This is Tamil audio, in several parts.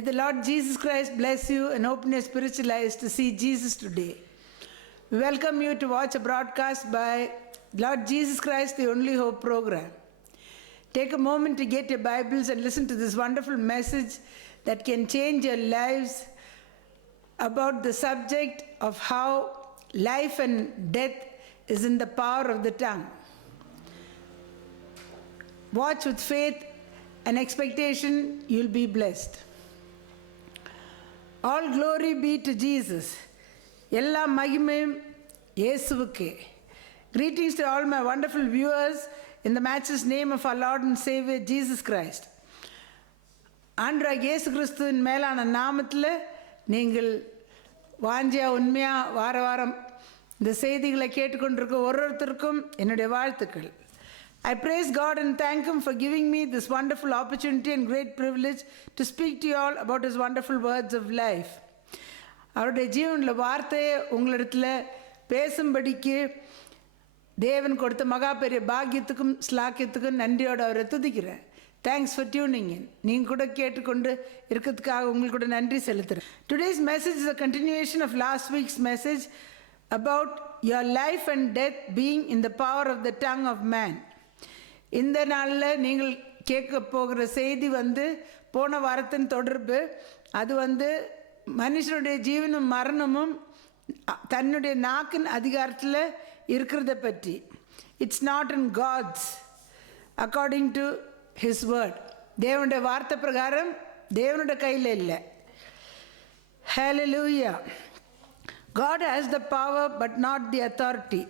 May the Lord Jesus Christ bless you and open your spiritual eyes to see Jesus today. We welcome you to watch a broadcast by Lord Jesus Christ, the Only Hope program. Take a moment to get your Bibles and listen to this wonderful message that can change your lives about the subject of how life and death is in the power of the tongue. Watch with faith and expectation, you'll be blessed. All glory be to Jesus. எல்லா மகிமையும் இயேசுவுக்கே. Greetings to all my wonderful viewers in the matchless name of our Lord and Savior Jesus Christ. ஆண்டவராகிய இயேசு கிறிஸ்துவின் மேலான நாமத்தில் நீங்கள் வாஞ்சியா உண்மையாக வாரம் இந்த செய்திகளை கேட்டுக்கொண்டிருக்க ஒருத்தருக்கும் என்னுடைய வாழ்த்துக்கள். I praise God and thank Him for giving me this wonderful opportunity and great privilege to speak to you all about His wonderful words of life. அவருடைய ஜீவனில் வார்த்தையை உங்களிடத்தில் பேசும்படிக்கு தேவன் கொடுத்த மகா பெரிய பாக்கியத்துக்கும் ஸ்லாக்கியத்துக்கும் நன்றியோடு அவரை துதிக்கிறேன். Thanks for tuning in. நீங்கள் கூட கேட்டுக்கொண்டு இருக்கிறதுக்காக உங்களுக்கு கூட நன்றி செலுத்துகிறேன். Today's message is a continuation of last week's message about your life and death being in the power of the tongue of man. இந்த நாளில் நீங்கள் கேட்க போகிற செய்தி போன வாரத்தின் தொடர்பு. அது மனுஷனுடைய ஜீவனும் மரணமும் தன்னுடைய நாக்கின் அதிகாரத்தில் இருக்கிறத பற்றி. It's not in God's according to his word. தேவனுடைய வார்த்தை பிரகாரம் தேவனுடைய கையில் இல்லை. ஹல்லேலூயா. God has the power but not the authority.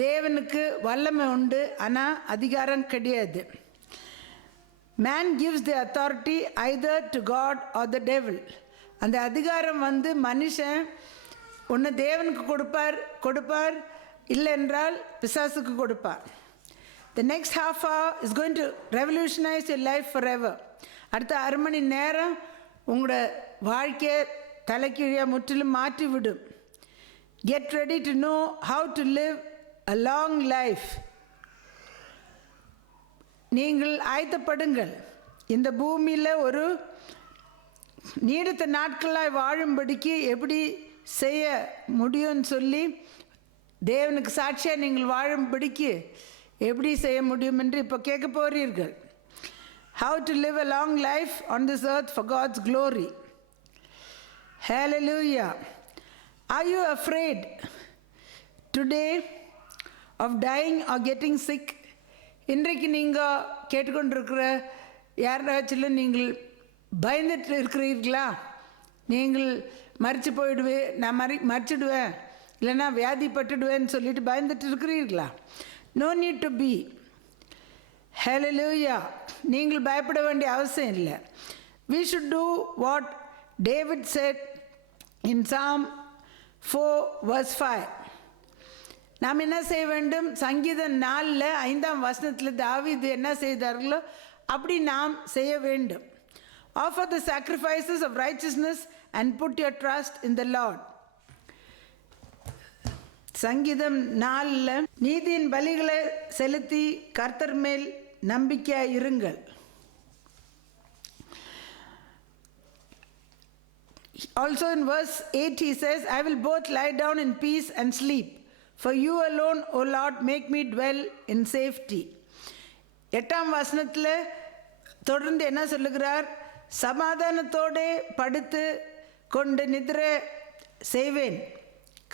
தேவனுக்கு வல்லமை உண்டு, ஆனால் அதிகாரம் கிடையாது. Man gives the authority either to God or the devil. அந்த அதிகாரம் மனுஷன் ஒன்று தேவனுக்கு கொடுப்பார் இல்லை என்றால் பிசாசுக்கு கொடுப்பார். The next half hour is going to revolutionize your life forever. அடுத்த 1/2 மணி நேரம் உங்களோட வாழ்க்கையை தலைக்கீழியாக முற்றிலும் மாற்றிவிடும். Get ready to know how to live a long life. நீங்கள் ஆயத்தப்படுங்கள். இந்த பூமியில் ஒரு நீடித்த நாட்களாய் வாழும்படிக்கு எப்படி செய்ய முடியும்னு சொல்லி தேவனுக்கு சாட்சியாக நீங்கள் வாழும்படிக்கு எப்படி செய்ய முடியும் என்று இப்போ கேட்க போகிறீர்கள். How to live a long life on this earth for God's glory. Hallelujah. Are you afraid today of dying or getting sick? இன்றைக்கு நீங்கள் கேட்டுக்கொண்டிருக்கிற யாராச்சும் நீங்கள் பயந்துட்டு இருக்கிறீர்களா? நீங்கள் மறித்து நான் மறிச்சிடுவேன் இல்லைன்னா வியாதிப்பட்டுடுவேன்னு சொல்லிட்டு பயந்துட்டு இருக்கிறீர்களா? No need to be. Hallelujah. நீங்கள் பயப்பட வேண்டிய அவசியம் இல்லை. We should do what David said in Psalm 4 verse 5. நாம் என்ன செய்ய வேண்டும்? சங்கீதம் 4:5 தாவீது என்ன செய்தார்களோ அப்படி நாம் செய்ய வேண்டும். Offer the sacrifices of righteousness and put your trust in the Lord. சங்கீதம் 4 நீதியின் பலிகளை செலுத்தி கர்த்தர் மேல் நம்பிக்கையாய் இருங்கள். Also in verse 8 he says, I will both lie down in peace and sleep. For you alone, O Lord, make me dwell in safety. 8ஆம் வசனத்தில் தொடர்ந்து என்ன சொல்லுகிறார்? சமாதானத்தோடு படுத்து கொண்டு நித்திரை செய்வேன்.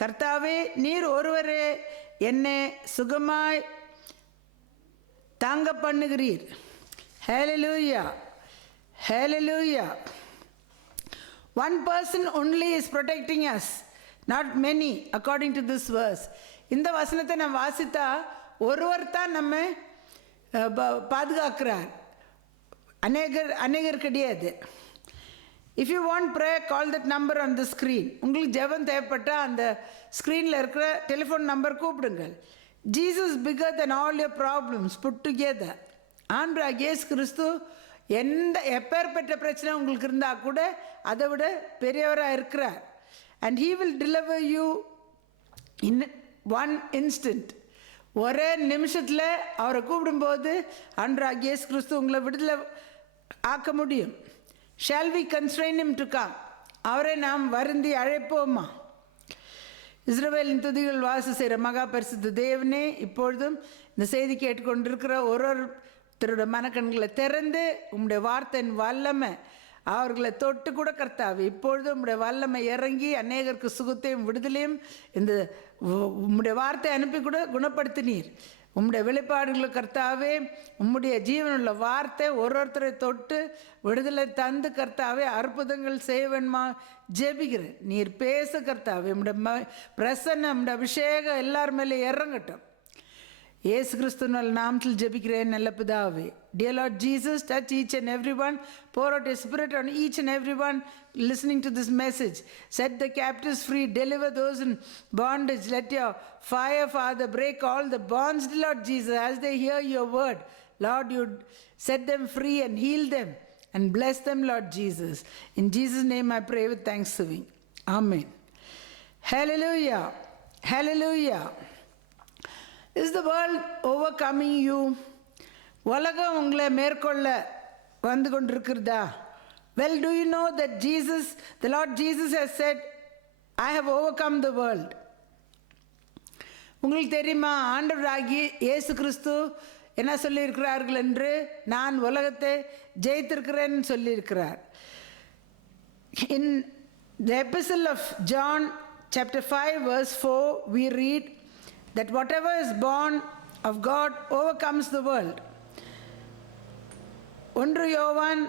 கர்த்தாவே, நீர் ஒருவரே என்னை சுகமாய் தாங்க பண்ணுகிறீர். Hallelujah. Hallelujah. One person only is protecting us, not many, according to this verse. இந்த வசனத்தை நான் வாசித்தா ஒருவர் தான் நம்ம பாதுகாக்கிறார், அநேகர் கிடையாது. If you want prayer, call that number on the screen. உங்களுக்கு ஜெபம் தேவைப்பட்டால் அந்த ஸ்க்ரீனில் இருக்கிற டெலிஃபோன் நம்பர் கூப்பிடுங்கள். Jesus is bigger than all your problems put together. ஆண்டவராகிய இயேசு கிறிஸ்து எப்பேற்பட்ட பிரச்சனை உங்களுக்கு இருந்தால் கூட அதை விட பெரியவராக இருக்கிறார். And He will deliver you in one instant. ஒரே நிமிஷத்தில் அவரை கூப்பிடும்போது ஆண்டவராகிய இயேசு கிறிஸ்து உங்களை விடுதலை ஆக்க முடியும். Shall we constrain him to come? அவரை நாம் வருந்தி அழைப்போமா? இஸ்ரவேலின் துதிகள் வாசம் செய்கிற மகா பரிசுத்த தேவனே, இப்பொழுதும் இந்த செய்தி கேட்டுக்கொண்டிருக்கிற ஒருத்தரோட மனக்கண்களை திறந்து உம்முடைய வார்த்தையின் வல்லமை அவர்களை தொட்டு கூட கர்த்தாவே, இப்பொழுதும் உம்முடைய வல்லமை இறங்கி அநேகருக்கு சுகத்தையும் விடுதலையும் இந்த உம்முடைய வார்த்தை அனுப்பி கூட குணப்படுத்தினீர். உம்முடைய வெளிப்பாடுகளை கர்த்தாவே, உம்முடைய ஜீவனுள்ள வார்த்தை ஒருத்தரை தொட்டு விடுதலை தந்து கர்த்தாவே அற்புதங்கள் செய்வேன்மா ஜெபிக்கிறேன். நீர் பேச கர்த்தாவே, உம்முடைய பிரசன்னம் உம்முடைய அபிஷேகம் எல்லார் மேலே இறங்கட்டும். இயேசு கிறிஸ்துவின் நாமத்தில் ஜெபிக்கிறேன் நல்ல பிதாவே. Dear Lord Jesus, touch each and everyone, pour out your spirit on each and everyone listening to this message. Set the captives free, deliver those in bondage. Let your fire, Father, break all the bonds, Lord Jesus, as they hear your word. Lord, you set them free and heal them and bless them, Lord Jesus. In Jesus' name I pray with thanksgiving. Amen. Hallelujah. Hallelujah. Is the world overcoming you? உலகம் உங்களை மேற்கொள்ள வந்து கொண்டிருக்கிறதா? Well, do you know that Jesus, the Lord Jesus has said, I have overcome the world. உங்களுக்கு தெரியுமா, ஆண்டவராகிய இயேசு கிறிஸ்து என்ன சொல்லியிருக்கிறார்கள் என்று? நான் உலகத்தை ஜெயித்திருக்கிறேன்னு சொல்லியிருக்கிறார். In the epistle of John chapter 5 verse 4 we read that whatever is born of God overcomes the world. 1 யோவான்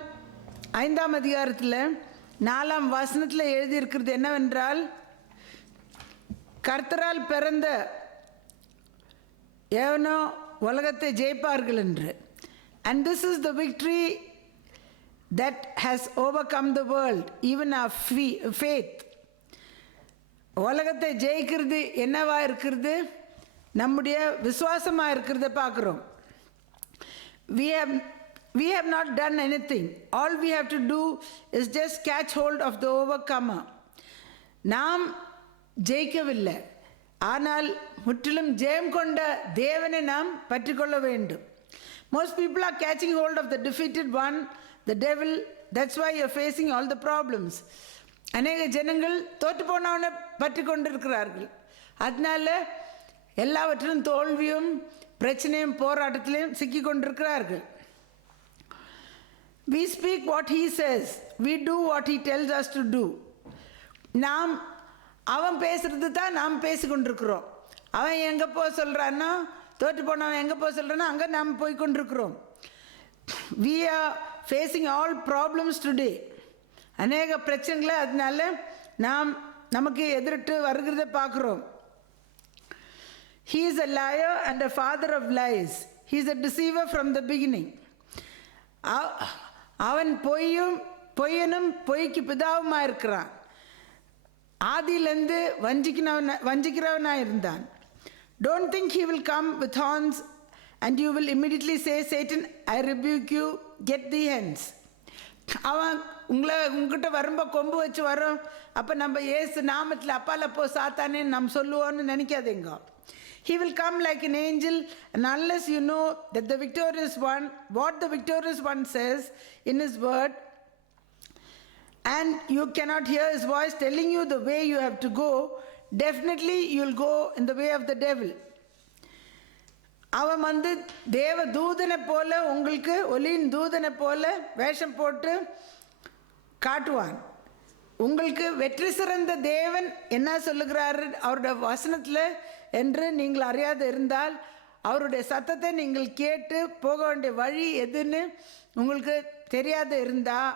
5ஆம் அதிகாரத்தில் 4ஆம் வசனத்தில் எழுதியிருக்கிறது என்னவென்றால், கர்த்தரால் பிறந்த எவனோ உலகத்தை ஜெயிப்பார்கள் என்று. And this is the victory that has overcome the world, even our faith. உலகத்தை ஜெயிக்கிறது என்னவா இருக்கிறது? நம்முடைய விசுவாசமாக இருக்கிறத பார்க்குறோம். We have not done anything. All we have to do is just catch hold of the overcomer. நாம் ஜெயிக்கவில்லை, ஆனால் முற்றிலும் ஜெயம் கொண்ட தேவனை நாம் பற்றிக்கொள்ள வேண்டும். Most people are catching hold of the defeated one, the devil. That's why you're facing all the problems. அநேக ஜனங்கள் தோற்று போனவனை பற்றி கொண்டிருக்கிறார்கள். அதனால எல்லாவற்றிலும் தோல்வியும் பிரச்சனையும் போராட்டத்திலையும் சிக்கி கொண்டிருக்கிறார்கள். We speak what he says, we do what he tells us to do. நாம் அவன் பேசுறது தான் நாம் பேசிக்கொண்டிருக்கிறோம். அவன் எங்கே போக சொல்கிறானோ, தோற்று போனவன் எங்கே போக சொல்கிறானோ அங்கே நாம் போய் கொண்டிருக்கிறோம். We are facing all problems today. அநேக பிரச்சனைகளை அதனால நாம் நமக்கு எதிரிட்டு வருகிறத பார்க்குறோம். He is a liar and a father of lies. He is a deceiver from the beginning. அவன் பொய்யனும் பொய்க்கு பிதாவுமாக இருக்கிறான். ஆதியிலேருந்து வஞ்சிக்கிறவனாக இருந்தான். Don't think he will come with horns and you will immediately say, Satan, I rebuke you, get thee hence. அவன் உங்ககிட்ட வரும்போது கொம்பு வச்சு வரோம், அப்போ நம்ம ஏசு நாமத்தில் அப்பால போ சாத்தானே நம்ம சொல்லுவோன்னு நினைக்காதீங்க. He will come like an angel, and unless you know that the victorious one, what the victorious one says in his word, and you cannot hear his voice telling you the way you have to go, definitely you will go in the way of the devil. அவன் தேவ தூதனை போல, உங்களுக்கு ஒலியின் தூதனை போல வேஷம் போட்டு காட்டுவான். உங்களுக்கு வெற்றி சிறந்த தேவன் என்ன சொல்லுகிறாரு அவருடைய வசனத்தில் என்று நீங்கள் அறியாது இருந்தால், அவருடைய சத்தத்தை நீங்கள் கேட்டு போக வேண்டிய வழி எதுன்னு உங்களுக்கு தெரியாது இருந்தால்,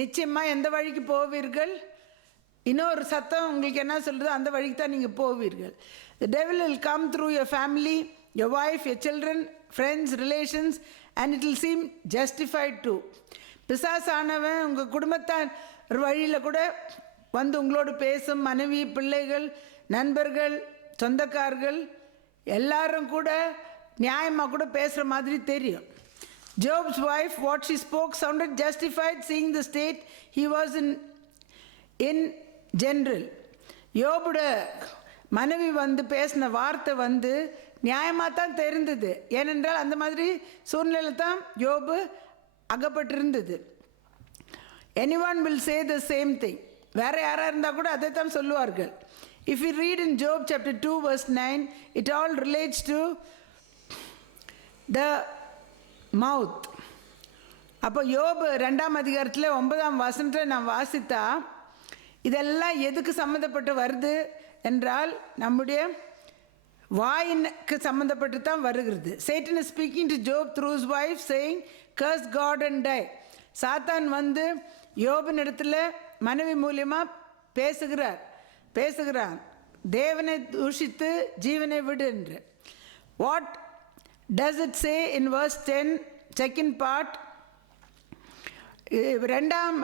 நிச்சயமாக எந்த வழிக்கு போவீர்கள்? இன்னொரு சத்தம் உங்களுக்கு என்ன சொல்கிறதோ அந்த வழிக்கு தான் நீங்கள் போவீர்கள். The devil will come through your family, your wife, your children, friends, relations, and it will seem justified too. பிசாசானவன் உங்கள் குடும்பத்தார் வழியில் கூட வந்து உங்களோடு பேசும். மனைவி, பிள்ளைகள், நண்பர்கள், சொந்தக்காரர்கள் எல்லாரும் கூட நியாயமாக கூட பேசுகிற மாதிரி தெரியும். Job's wife, what she spoke sounded justified, seeing the state he was in general. யோபுட மனைவி பேசின வார்த்தை நியாயமாக தான் தெரிந்தது. ஏனென்றால் அந்த மாதிரி சூழ்நிலை தான் யோபு அகப்பட்டிருந்தது. Anyone will say the same thing. வேறு யாராக இருந்தால் கூட அதை தான் சொல்லுவார்கள். If you read in Job chapter 2 verse 9, it all relates to the mouth. அப்போ யோபு 2ஆம் அதிகாரத்தில் 9ஆம் வசனத்தில் நாம் வாசித்தா இதெல்லாம் எதுக்கு சம்மந்தப்பட்டு வருது என்றால் நம்முடைய வாயினுக்கு சம்மந்தப்பட்டு தான் வருகிறது. Satan is speaking to Job through his wife saying, curse God and die. சாத்தான் வந்து யோபின் இடத்துல மனைவி மூலியமாக பேசுகிறான் தேவனை தூஷித்து ஜீவனை விடு என்று. What does it say in verse 10 second part, 2ஆம்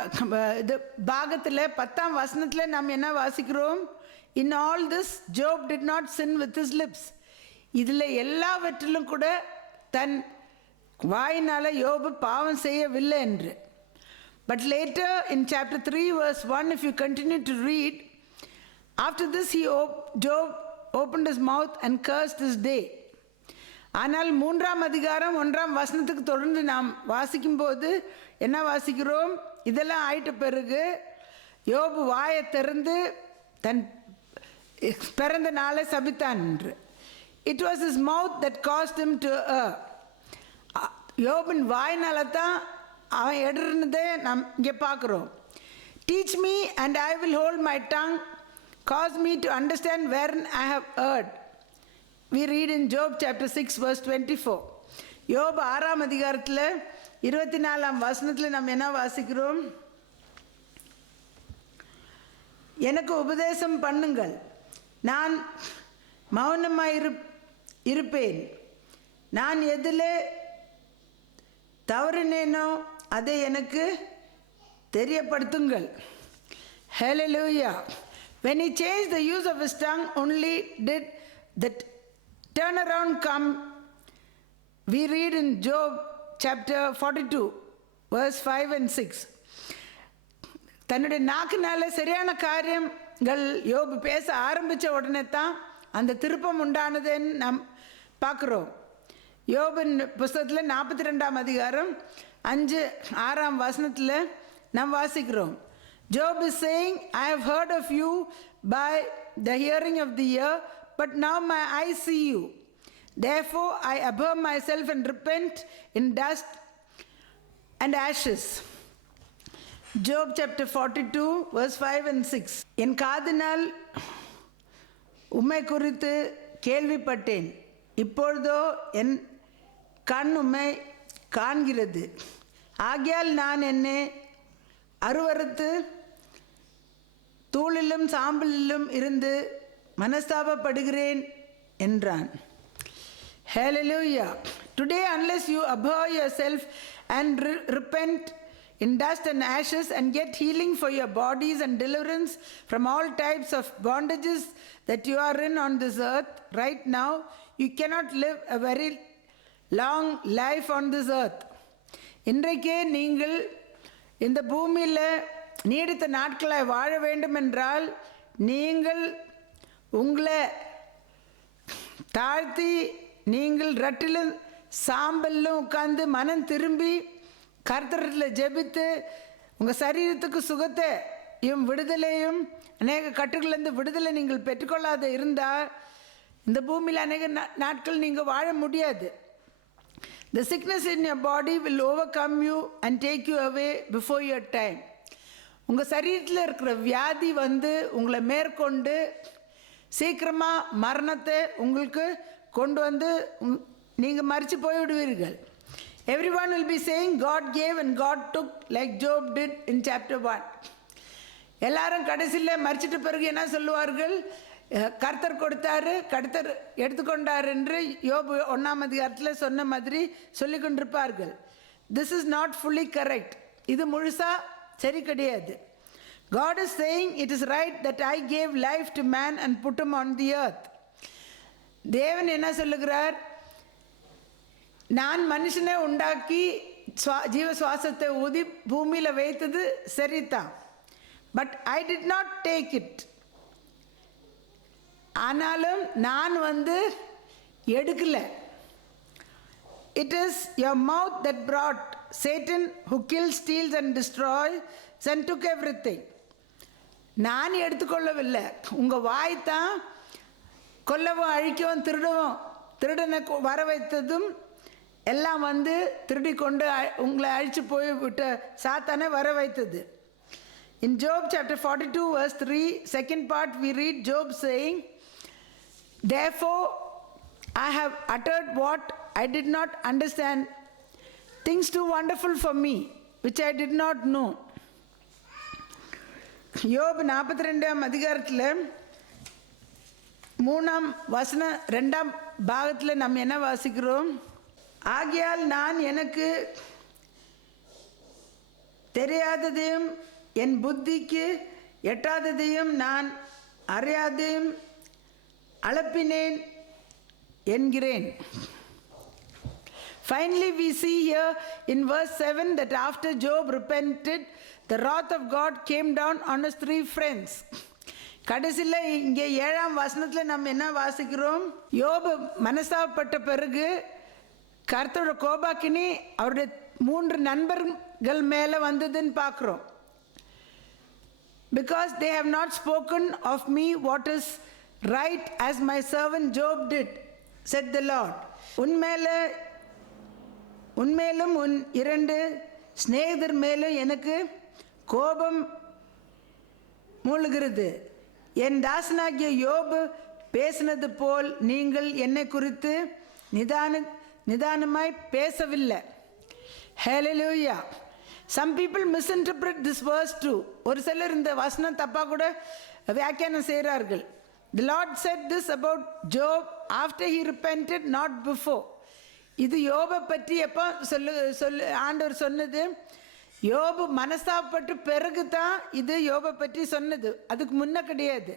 இது பாகத்தில் 10ஆம் வசனத்தில் நாம் என்ன வாசிக்கிறோம்? In all this Job did not sin with his lips. இதில் எல்லாவற்றிலும் கூட தன் வாயினால் யோபு பாவம் செய்யவில்லை என்று. But later in chapter 3 verse 1, if you continue to read, after this Job opened his mouth and cursed his day. ஆனால் 3ஆம் அதிகாரம் 1ஆம் வசனத்துக்கு தொடர்ந்து நாம் வாசிக்கும்போது என்ன வாசிக்கிறோம்? இதெல்லாம் ஆயிட்ட பிறகு யோபு வாயை திறந்து தன் பிறந்த நாளை சபித்தான் என்று. It was his mouth that caused him to err. யோபின் வாயினால தான் அவன் எடுறதே நாம் இங்கே பார்க்குறோம். Teach me and I will hold my tongue, cause me to understand wherein I have erred. We read in Job chapter 6 verse 24. யோபு 6ஆம் அதிகாரத்தில் 24ஆம் வசனத்தில் நாம் என்ன வாசிக்கிறோம்? எனக்கு உபதேசம் பண்ணுங்கள், நான் மௌனமாக இருப்பேன், நான் எதில் தவறினேனோ அதை எனக்கு தெரியப்படுத்துங்கள். Hallelujah. When he changed the use of his tongue, only did that turnaround come. We read in Job chapter 42 verse 5 and 6. தன்னுடைய நாக்குனால சரியான காரியங்கள் யோபு பேச ஆரம்பித்த உடனே தான் அந்த திருப்பம் உண்டானதுன்னு நாம் பார்க்குறோம். யோபின் புஸ்தகத்தில் 42ஆம் அதிகாரம் 5-6ஆம் வசனத்தில் நாம் வாசிக்கிறோம். Job is saying, I have heard of you by the hearing of the ear, but now my eyes see you. Therefore I abhor myself and repent in dust and ashes. Job chapter 42 verse 5 and 6. என் காதினால் உம்மை குறித்து கேள்விப்பட்டேன், இப்பொழுதோ என் கண் உம்மை காண்கிறது. ஆகையால் நான் என்னை அருவருத்து தூளிலும் சாம்பலிலும் இருந்து மனஸ்தாபப்படுகிறேன் என்றான். Hallelujah. Today, unless you abhor yourself and repent in dust and ashes and get healing for your bodies and deliverance from all types of bondages that you are in on this earth right now, you cannot live a very long life on this earth. இன்றைக்கே நீங்கள் இந்த பூமியில் நீடித்த நாட்களை வாழ வேண்டும் என்றால் நீங்கள் உங்களை தாழ்த்தி நீங்கள் ரட்டிலும் சாம்பலிலும் உட்கார்ந்து மனம் திரும்பி கர்த்தரில் ஜெபித்து உங்கள் சரீரத்துக்கு சுகத்தையும் விடுதலையும் அநேக கட்டுகளிலிருந்து விடுதலை நீங்கள் பெற்றுக்கொள்ளாத இருந்தால் இந்த பூமியில் அநேக நாட்கள் நீங்கள் வாழ முடியாது. The sickness in your body will overcome you and take you away before your time. உங்கள் சரீரத்தில் இருக்கிற வியாதி வந்து உங்களை மேற்கொண்டு சீக்கிரமாக மரணத்தை உங்களுக்கு கொண்டு வந்து நீங்கள் மறித்து போய்விடுவீர்கள். Everyone will be saying God gave and God took, like Job did in chapter 1. எல்லாரும் கடைசியில் மறிச்சிட்ட பிறகு என்ன சொல்லுவார்கள்? கர்த்தர் கொடுத்தாரு, கர்த்தர் எடுத்துக்கொண்டார் என்று யோபு 1ஆம் அதிகாரத்தில் சொன்ன மாதிரி சொல்லி கொண்டிருப்பார்கள். This is not fully correct. இது முழுசாக சரி கிடையாது. God is saying it is right that I gave life to man and put him on the earth. தேவன் என்ன சொல்லுகிறார்? நான் மனுஷனை உண்டாக்கி ஜீவ சுவாசத்தை ஊதி பூமியில் வைத்தது சரிதான். But I did not take it. ஆனாலும் நான் வந்து எடுக்கல. It is your mouth that brought Satan who kills, steals and destroys and took everything. நான் எடுத்துக்கொள்ளவில்லை, உங்கள் வாய் தான் கொல்லவும் அழிக்கவும் திருடவும் திருடனை வர வைத்ததும் எல்லாம் வந்து திருடி கொண்டு உங்களை அழித்து போய் விட்ட சாத்தானை வர வைத்தது. In Job chapter 42 verse 3, second part, we read Job saying, therefore I have uttered what I did not understand, things too wonderful for me which I did not know. யோப் 42ஆம் அதிகாரத்தில் 3ஆம் வசனம் 2ஆம் பாகத்தில் நம்ம என்ன வாசிக்கிறோம்? ஆகையால் நான் எனக்கு தெரியாததையும் என் புத்திக்கு எட்டாததையும் நான் அறியாதையும் அளப்பினேன் என்கிறேன். Finally, we see here in verse 7 that after Job repented, the wrath of God came down on his 3 friends. கடைசியில் இங்கே 7ஆம் வசனத்தில் நம்ம என்ன வாசிக்கிறோம்? யோபு மனஸ்தாபப்பட்ட பிறகு கர்த்தரோட கோபாக்கினி அவருடைய 3 நண்பர்கள் மேலே வந்ததுன்னு பார்க்குறோம். Because they have not spoken of me what is right as my servant Job did, said the Lord. உன்மேலும் உன் 2 சிநேகிதர் மேலும் எனக்கு கோபம் மூழ்கிறது. என் தாசனாகிய யோபு பேசினது போல் நீங்கள் என்னை குறித்து நிதானமாய் பேசவில்லை. Hallelujah. Some people misinterpret this verse too. ஒரு சிலர் இந்த வசனம் தப்பாக கூட வியாக்கியானம் செய்கிறார்கள். The Lord said this about Job after he repented, not before. இது யோபை பற்றி எப்போ ஆண்டவர் சொன்னது? யோபு மனஸ்தாபப்பட்டு பிறகு தான் இது யோபை பற்றி சொன்னது, அதுக்கு முன்ன கிடையாது.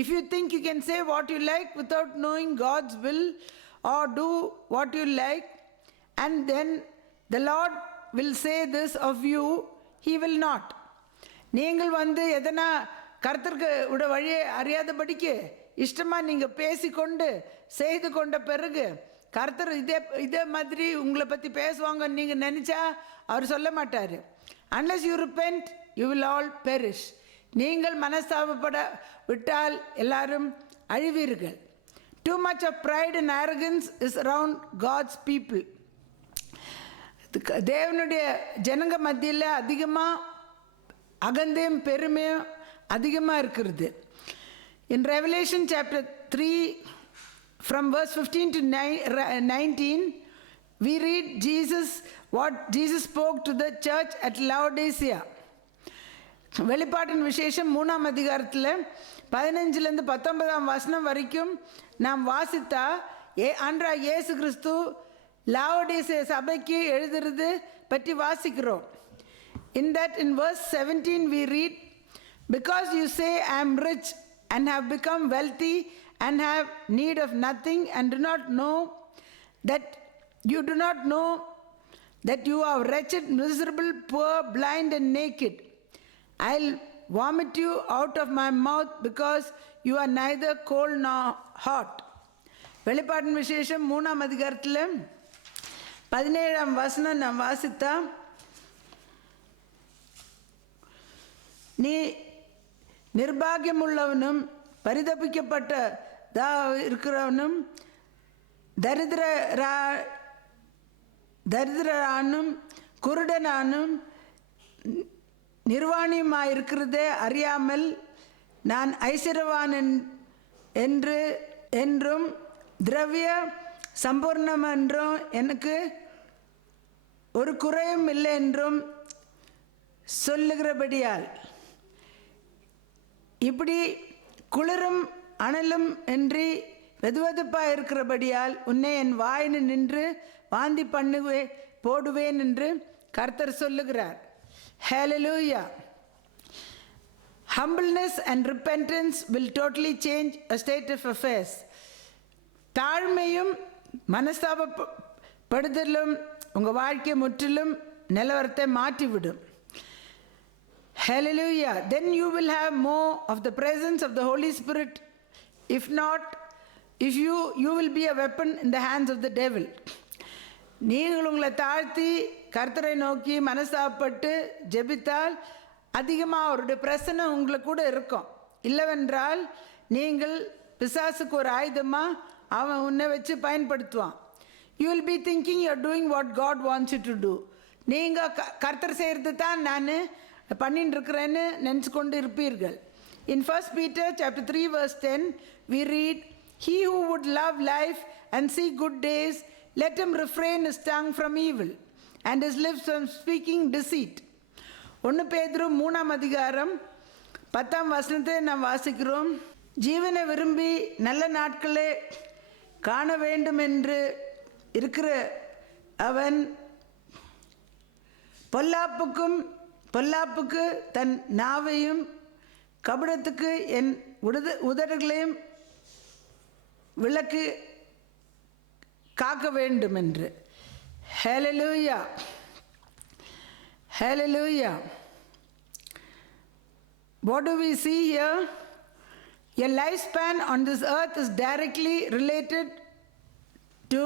If you think you can say what you like without knowing God's will or do what you like, and then the Lord will say this of you, he will not. நீங்கள் வந்து எதனா கர்த்தருக்கு உட வழியை அறியாதபடிக்கு இஷ்டமாக நீங்கள் பேசிக்கொண்டு செய்து கொண்ட பிறகு கர்த்தர் இதே மாதிரி உங்களை பற்றி பேசுவாங்க நீங்கள் நினச்சா அவர் சொல்ல மாட்டார். Unless you repent, you will all perish. நீங்கள் மனஸ்தாபப்பட விட்டால் எல்லாரும் அழிவீர்கள். Too much of pride and arrogance is around God's people. தேவனுடைய ஜனங்க மத்தியில் அதிகமாக அகந்தையும் பெருமையும் அதிகமாக இருக்கிறது. In Revelation chapter 3 from verse 15 to 19, we read what Jesus spoke to the church at Laodicea. வெளிப்பாட்டின் விசேஷம் 3ஆம் அதிகாரத்தில் 15லேருந்து 19ஆம் வசனம் வரைக்கும் நாம் வாசித்தா ஆண்டவராகிய இயேசு கிறிஸ்து லாவோடிசே சபைக்கு எழுதுறது பற்றி வாசிக்கிறோம். In verse 17 we read, because you say I am rich and have become wealthy and have need of nothing, and do not know that you are wretched, miserable, poor, blind and naked. I'll vomit you out of my mouth because you are neither cold nor hot. வெளிப்பாட்டின் விசேஷம் 3ஆம் அதிகாரத்தில் 17ஆம் வசனம் நாம் வாசித்தா, நீ நிர்பாகியமுள்ளவனும் பரிதபிக்கப்பட்டதா இருக்கிறவனும் தரித்திரனானும் குருடனானும் நிர்வாணியுமாயிருக்கிறதே அறியாமல் நான் ஐஸ்வர்யவான் என்றும் திரவிய சம்பூர்ணம் என்றும் எனக்கு ஒரு குறையும் இல்லை என்றும் சொல்லுகிறபடியால், இப்படி குளிரும் அனலும் என்று வெதுவெதுப்பாக இருக்கிறபடியால் உன்னை என் வாயினு நின்று வாந்தி போடுவேன் என்று கர்த்தர் சொல்லுகிறார். Hallelujah. Humbleness and repentance will totally change a state of affairs. தாழ்மையும் மனஸ்தாபப்படுதலும் உங்கள் வாழ்க்கை முற்றிலும் நிலவரத்தை மாற்றிவிடும். Hallelujah. Then you will have more of the presence of the Holy Spirit. If not, you will be a weapon in the hands of the devil. நீங்கள் உங்களை தாழ்த்தி கர்த்தரை நோக்கி மனஸ்தாபப்பட்டு ஜெபித்தால் அதிகமாக அவருடைய பிரசனம் உங்களுக்கு கூட இருக்கும். இல்லவென்றால் நீங்கள் பிசாசுக்கு ஒரு ஆயுதமாக அவன் உன்னை வச்சு பயன்படுத்துவான். You will be thinking you are doing what God wants you to do. நீங்கள் கர்த்தர் செய்கிறது தான் நான் பண்ணிட்டு இருக்கிறேன்னு நினச்சி கொண்டு இருப்பீர்கள். இன் 1 Peter chapter 3 verse 10 we read, he who would love life and see good days, let him refrain his tongue from evil and his lips from speaking deceit. 1 பேதுரு 3ஆம் அதிகாரம் 10ஆம் வசனத்தை நாம் வாசிக்கிறோம். ஜீவனை விரும்பி நல்ல நாட்களை காண வேண்டும் என்று இருக்கிற அவன் பொல்லாப்புக்கு தன் நாவையும் கபடத்துக்கு என் உதடுகளையும் விலக்கு காக்க வேண்டும் என்று. ஹல்லேலூயா, ஹல்லேலூயா. What do we see here? Your lifespan on this earth is directly related to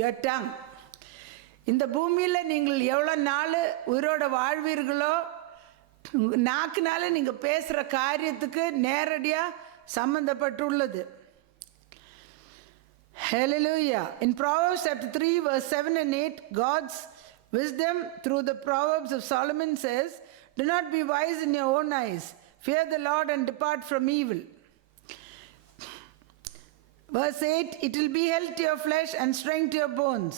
your tongue. இந்த பூமியில் நீங்கள் எவ்வளோ நாள் உயிரோட வாழ்வீர்களோ நாக்குனால நீங்கள் பேசுகிற காரியத்துக்கு நேரடியாக சம்பந்தப்பட்டுள்ளது. Hallelujah. In Proverbs chapter 3 verse 7 and 8, God's wisdom through the Proverbs of Solomon says, do not be wise in your own eyes. Fear the Lord and depart from evil. Verse 8, it will be health to your flesh and strength to your bones.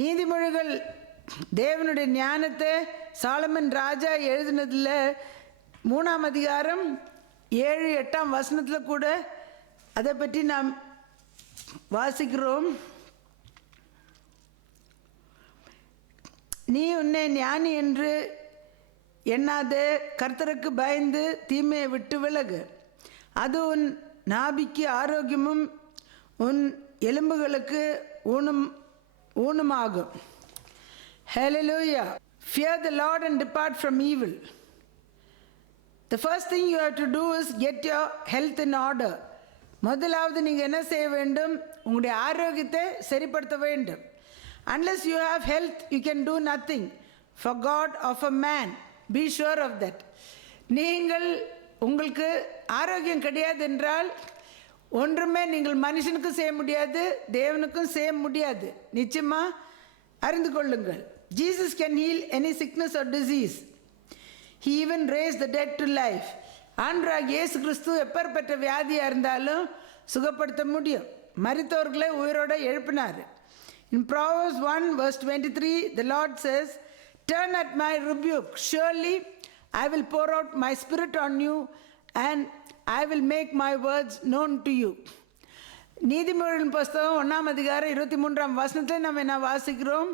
நீதிமொழிகள் தேவனுடைய ஞானத்தை சாலமன் ராஜா எழுதினதில் 3ஆம் அதிகாரம் 7-8ஆம் வசனத்தில் கூட அதை பற்றி நாம் வாசிக்கிறோம். நீ உன்னை ஞானி என்று எண்ணாதே, கர்த்தருக்கு பயந்து தீமையை விட்டு விலகு. அது உன் நாபிக்கு ஆரோக்கியமும் உன் எலும்புகளுக்கு ஊனமாகும். Hallelujah. Fear the Lord and depart from evil. The first thing you have to do is get your health in order. முதலாவது நீங்கள் என்ன செய்ய வேண்டும்? உங்களுடைய ஆரோக்கியத்தை சரிப்படுத்த வேண்டும். Unless you have health, you can do nothing for God or for man. Be sure of that. நீங்கள் உங்களுக்கு ஆரோக்கியம் கிடையாது என்றால் ஒன்றுமே நீங்கள் மனுஷனுக்கும் செய்ய முடியாது, தேவனுக்கும் செய்ய முடியாது. நிச்சயமாக அறிந்து கொள்ளுங்கள். Jesus can heal any sickness or disease. He even raised the dead to life. ஆண்டவராகிய இயேசு கிறிஸ்து எப்பேற்பட்ட வியாதியாக இருந்தாலும் சுகப்படுத்த முடியும். மரித்தவர்களை உயிரோடு எழுப்பினார். In Proverbs 1 verse 23, the Lord says, turn at my rebuke. Surely I will pour out my spirit on you and I will make my words known to you. நீதிமொழிகளின் புஸ்தகம் 1ஆம் அதிகாரம் 23ஆம் வசனத்தை நம்ம என்ன வாசிக்கிறோம்?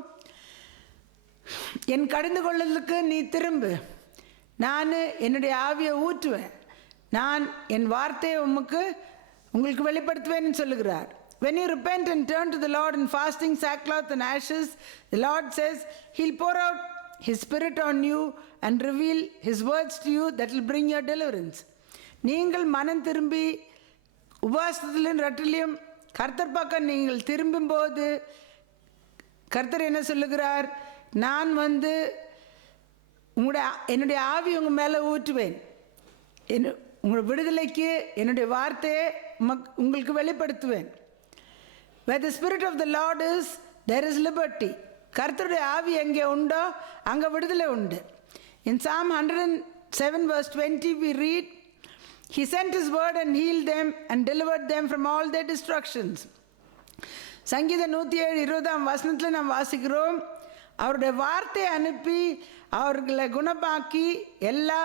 என் கடிந்து கொள்ளலுக்கு நீ திரும்பு, நான் என்னுடைய ஆவியை ஊற்றுவேன், நான் என் வார்த்தையை உங்களுக்கு வெளிப்படுத்துவேன்னு சொல்லுகிறார். When you repent and turn to the Lord in fasting, sackcloth and ashes, the Lord says He'll pour out His Spirit on you and reveal His words to you that will bring your deliverance. நீங்கள் மனம் திரும்பி உபவாசத்திலும் ரட்டிலையும் கர்த்தர் பக்கம் நீங்கள் திரும்பும்போது கர்த்தர் என்ன சொல்லுகிறார்? நான் என்னுடைய ஆவி உங்கள் மேலே ஊற்றுவேன், உங்கள் விடுதலைக்கு என்னுடைய வார்த்தையை உங்களுக்கு வெளிப்படுத்துவேன். Where the Spirit of the Lord is, there is liberty. கர்த்தருடைய ஆவி எங்கே உண்டோ அங்கே விடுதலை உண்டு. In Psalm 107 verse 20 we read, He sent His word and healed them and delivered them from all their destructions. சங்கீத 107:20ஆம் வசனத்தில் நாம் வாசிக்கிறோம், அவருடைய வார்த்தை அனுப்பி அவர்களை குணமாக்கி எல்லா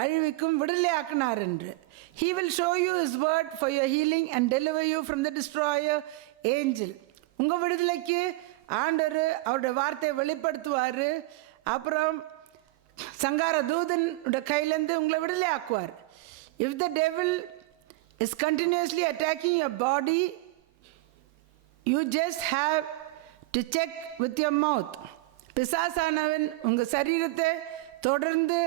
அழிவுக்கும் விடுதலையாக்கினார் என்று. He will show you His word for your healing and deliver you from the destroyer angel. உங்கள் விடுதலைக்கு ஆண்டவர் அவருடைய வார்த்தையை வெளிப்படுத்துவார். அப்புறம் சங்கார தூதனுடைய கையிலேருந்து உங்களை விடுதலை ஆக்குவார். If the devil is continuously attacking your body, you just have to check with your mouth. பிசாசானவன் உங்கள் சரீரத்தை தொடர்ந்து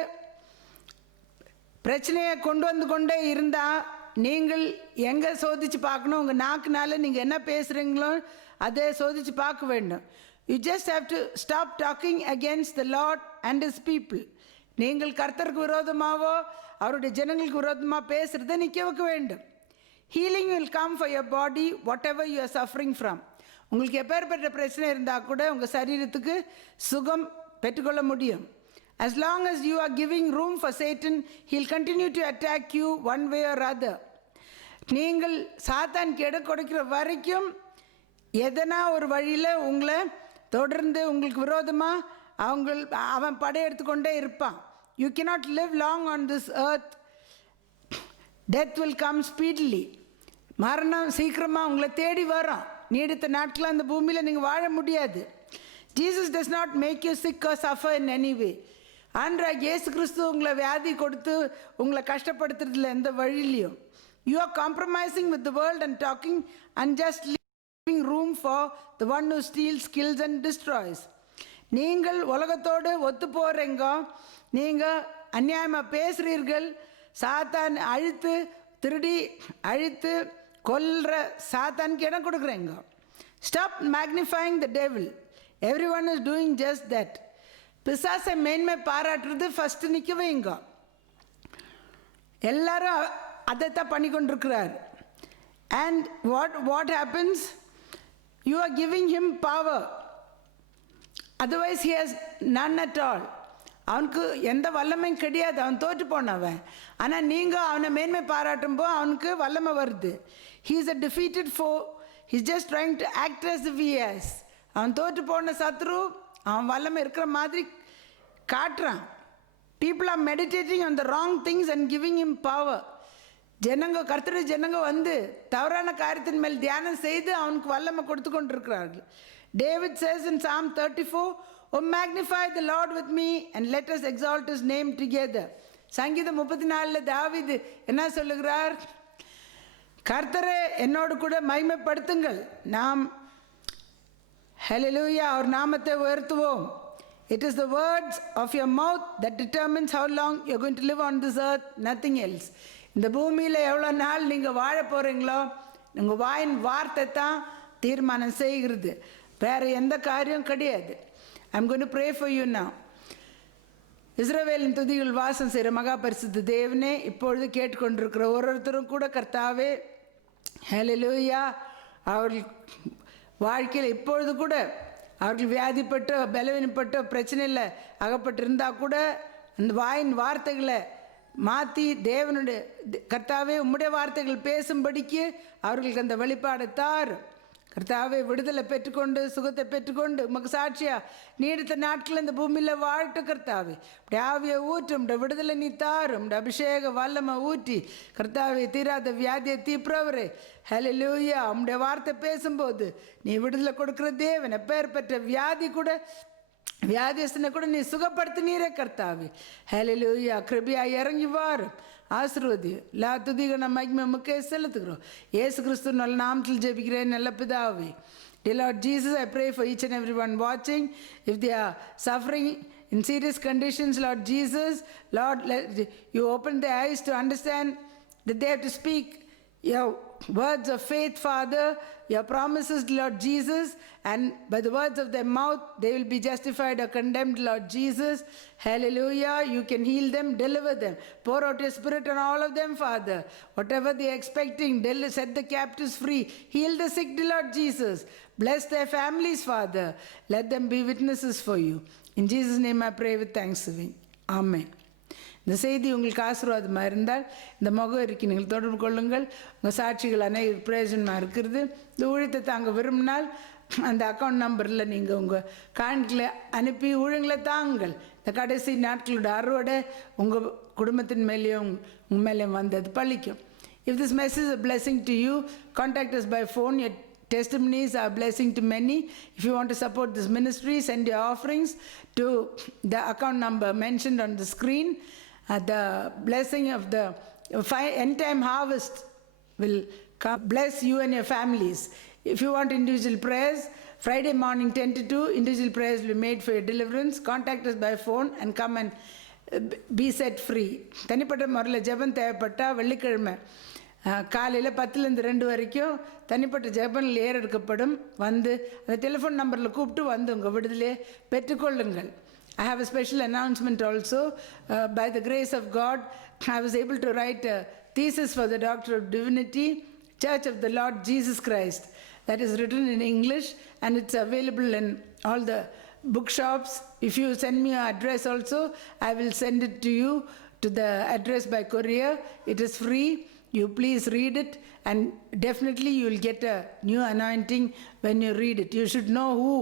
பிரச்சனையை கொண்டு வந்து கொண்டே இருந்தால் நீங்கள் எங்கே சோதித்து பார்க்கணும்? உங்கள் நாக்குனால நீங்கள் என்ன பேசுகிறீங்களோ அதை சோதித்து பார்க்க வேண்டும். You just have to stop talking against the Lord and His people. நீங்கள் கர்த்தருக்கு விரோதமாவோ அவருடைய ஜனங்களுக்கு விரோதமாக பேசுகிறத நிற்க வைக்க வேண்டும். Healing will come for your body what ever you are suffering from. உங்களுக்கு எப்பேற்பட்ட பிரச்சனை இருந்தால் கூட உங்கள் சரீரத்துக்கு சுகம் பெற்றுக்கொள்ள முடியும். As long as you are giving room for Satan, he'll continue to attack you one way or other. நீங்கள் சாத்தானுக்கு இடம் கொடுக்கிற வரைக்கும் எதனா ஒரு வழியில் உங்களை தொடர்ந்து உங்களுக்கு விரோதமாக அவன் படையெடுத்து கொண்டே இருப்பான். You cannot live long on this earth. Death will come speedily. மரணம் சீக்கிரமாக உங்களை தேடி வரும். நீடித்த நாட்கள் அந்த பூமியில் நீங்கள் வாழ முடியாது. Jesus does not make you sick or suffer in any way. ஆண்டவராகிய இயேசு கிறிஸ்து உங்களை வியாதி கொடுத்து உங்களை கஷ்டப்படுத்துறதுல எந்த வழியிலையும். You are compromising with the world and talking and just leaving room for the one who steals, kills and destroys. நீங்கள் உலகத்தோடு ஒத்து போகிறீங்க, நீங்கள் அநியாயமாக பேசுகிறீர்கள், சாத்தான் அழித்து திருடி அழித்து கொல்ற சாத்தானுக்கு இடம் கொடுக்குறீங்க. Stop magnifying the devil. Everyone is doing just that. பிசாசை மேன்மை பாராட்டுறது ஃபஸ்ட்டு நிற்க வைங்க. எல்லாரும் அதைத்தான் பண்ணி கொண்டிருக்கிறார். And what happens? You are giving him power, otherwise he has none at all. அவனுக்கு எந்த வல்லமையும் கிடையாது, அவன் தோற்று போனவன். ஆனால் நீங்கள் அவனை மேன்மை பாராட்டும் போது அவனுக்கு வல்லமை வருது. He is a defeated foe. He is just trying to act as if he has. அவன் தோற்று போன சத்ரு அவன் வல்லமை இருக்கிற மாதிரி காட்டுறான். People are meditating on the wrong things and giving him power. கர்த்தருடைய ஜனங்க வந்து தவறான காரியத்தின் மேல் தியானம் செய்து அவனுக்கு வல்லமை கொடுத்து கொண்டிருக்கிறார்கள். David says in Psalm 34, "Oh magnify the Lord with me and let us exalt his name together." சங்கீதம் 34 தாவீது என்ன சொல்லுகிறார்? கர்த்தரை என்னோடு கூட மகிமைப்படுத்துங்கள், நாம் ஹல்லேலூயா அவர் நாமத்தை உயர்த்துவோம். It is the words of your mouth that determines how long you're going to live on this earth, nothing else. இந்த பூமியில் எவ்வளோ நாள் நீங்கள் வாழ போகிறீங்களோ உங்கள் வாயின் வார்த்தை தான் தீர்மானம் செய்கிறது, வேறு எந்த காரியம் கிடையாது. I'm going to pray for you now. இஸ்ரவேலின் துதிகள் வாசம் செய்கிற மகா பரிசுத்த தேவனே, இப்பொழுது கேட்டுக்கொண்டிருக்கிற ஒருத்தரும் கூட கர்த்தாவே ஹல்லேலூயா அவர்கள் வாழ்க்கையில் இப்பொழுது கூட அவர்கள் வியாதிப்பட்டோ பலவீனப்பட்டோ பிரச்சனையில் அகப்பட்டிருந்தால் கூட அந்த வாயின் வார்த்தைகளை மாற்றி தேவனுடைய கர்த்தாவே உம்முடைய வார்த்தைகள் பேசும்படிக்கு அவர்களுக்கு அந்த வெளிப்பாடு தார். கர்த்தாவே விடுதலை பெற்றுக்கொண்டு சுகத்தை பெற்றுக்கொண்டு உமக்கு சாட்சியா நீடித்த நாட்கள் இந்த பூமியில் வாழ்த்து. கர்த்தாவே ஆவியை ஊற்றும் விடுதலை நீ தாரும், அபிஷேக வல்லமை ஊற்றி கர்த்தாவே தீராத வியாதியை தீப்ரவரே ஹல்லேலூயா. உம்முடைய வார்த்தை பேசும்போது நீ விடுதலை கொடுக்குற தேவன். பேர் பெற்ற வியாதி கூட வியாதியஸ்தனை கூட நீ சுகப்படுத்தினீரே கர்த்தாவே ஹல்லேலூயா. கிருபையா இறங்கி வாரும், ஆசீர்வதி. எல்லா துதிகள் நம்ம மகிமை முக்கிய செலுத்துகிறோம். இயேசு கிறிஸ்து நல்ல நாமத்தில் ஜெபிக்கிறேன் நல்ல பிதாவே. Dear Lord Jesus, I pray for each and everyone watching. If they are suffering in serious conditions, Lord Jesus, Lord, let you open their eyes to understand that they have to speak your words of faith, Father, your promises, Lord Jesus, and by the words of their mouth, they will be justified or condemned, Lord Jesus. Hallelujah. You can heal them, deliver them. Pour out your spirit on all of them, Father. Whatever they are expecting, set the captives free. Heal the sick, Lord Jesus. Bless their families, Father. Let them be witnesses for you. In Jesus' name I pray with thanksgiving. Amen. இந்த செய்தி உங்களுக்கு ஆசீர்வாதமாக இருந்தால் இந்த முகவரிக்கு நீங்கள் தொடர்பு கொள்ளுங்கள். உங்கள் சாட்சிகள் அநேக பிரயோஜனமாக இருக்கிறது. இந்த ஊழியத்தை தாங்க விரும்பினால் அந்த அக்கௌண்ட் நம்பரில் நீங்கள் உங்கள் காணிகளை அனுப்பி ஊழியங்களை தாங்குங்கள். இந்த கடைசி நாட்களோட அறுவடை உங்கள் குடும்பத்தின் மேலேயும் உங்கள் மேலேயும் வந்தது பழிக்கும். If this message is a blessing to you, contact us by phone. Your testimonies are a blessing to many. If you want to support this ministry, send your offerings to the account number mentioned on the screen. The blessing of the end time harvest will come, bless you and your families. If you want individual prayers, Friday morning 10 to 2, individual prayers will be made for your deliverance. Contact us by phone and come and be set free. தனிப்பட்ட முறையில் ஜெபம் தேவைப்பட்டால் வெள்ளிக்கிழமை காலையில் 10லேருந்து 2 வரைக்கும் தனிப்பட்ட ஜெபனில் ஏறெடுக்கப்படும். வந்து அந்த டெலிஃபோன் நம்பரில் கூப்பிட்டு வந்து உங்கள் விடுதலையை பெற்றுக்கொள்ளுங்கள். I have a special announcement also. By the grace of God, I was able to write a thesis for the Doctor of Divinity, Church of the Lord Jesus Christ. That is written in English and it's available in all the bookshops. If you send me your address also, I will send it to you to the address by courier. It is free. You please read it and definitely you will get a new anointing when you read it. You should know who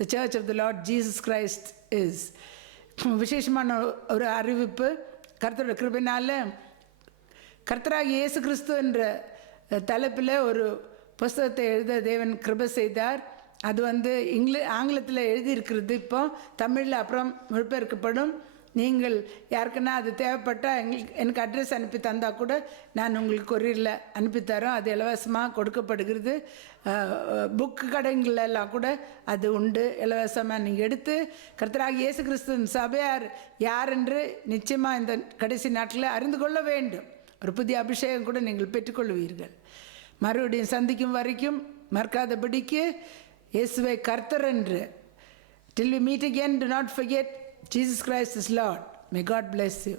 the Church of the Lord Jesus Christ is. விசேஷமான ஒரு அறிவிப்பு, கர்த்தரோட கிருபையினால கர்த்தராகிய இயேசு கிறிஸ்து என்ற தலைப்பில் ஒரு புஸ்தகத்தை எழுத தேவன் கிருபை செய்தார். அது ஆங்கிலத்தில் எழுதியிருக்கிறது. இப்போ தமிழில் அப்புறம் மொழிபெயர்க்கப்படும். நீங்கள் யாருக்குன்னா அது தேவைப்பட்டால் எனக்கு அட்ரஸ் அனுப்பி தந்தால் கூட நான் உங்களுக்கு கொரியரில் அனுப்பித்தரோம். அது இலவசமாக கொடுக்கப்படுகிறது. புக்கு கடைங்களெல்லாம் கூட அது உண்டு. இலவசமாக நீங்கள் எடுத்து கர்த்தராகிய இயேசு கிறிஸ்துவின் சபையார் யார் என்று நிச்சயமாக இந்த கடைசி நாட்டில் அறிந்து கொள்ள வேண்டும். ஒரு புதிய அபிஷேகம் கூட நீங்கள் பெற்றுக்கொள்வீர்கள். மறுபடியும் சந்திக்கும் வரைக்கும் மறக்காதபடிக்கு இயேசுவை கர்த்தர் என்று. Till we meet again, do not forget Jesus Christ is Lord. May God bless you.